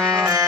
Bye.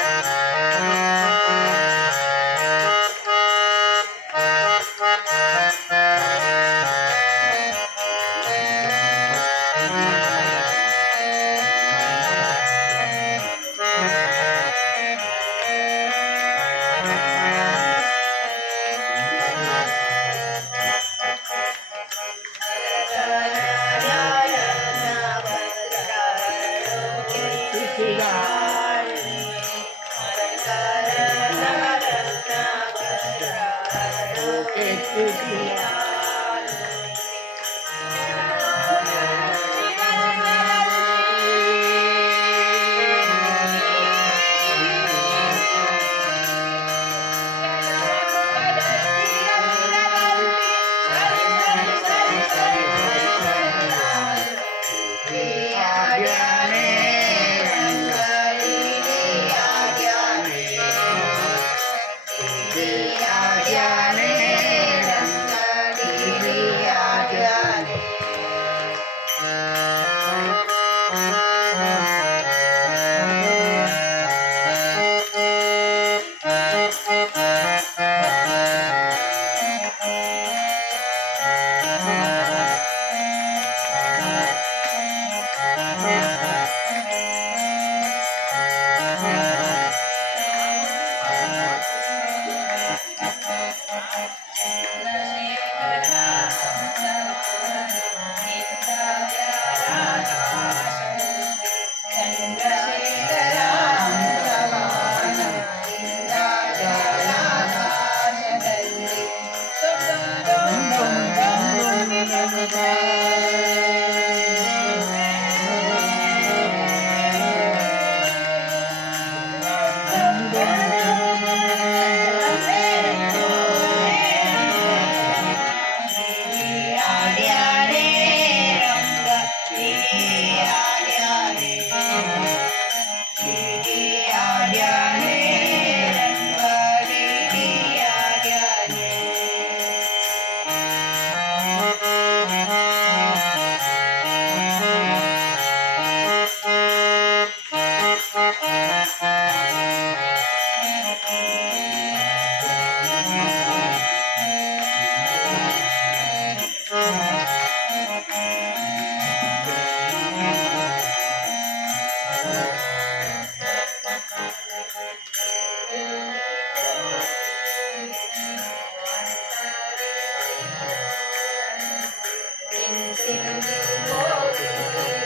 Thank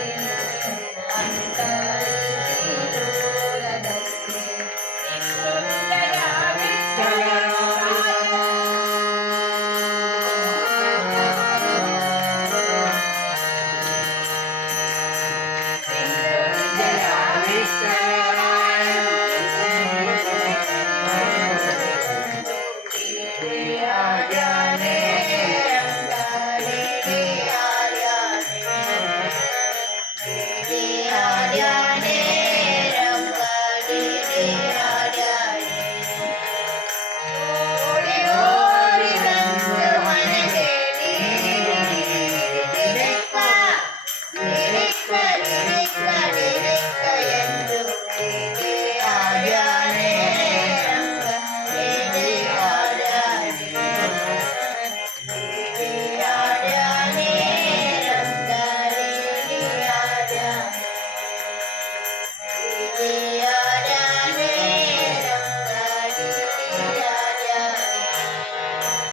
you.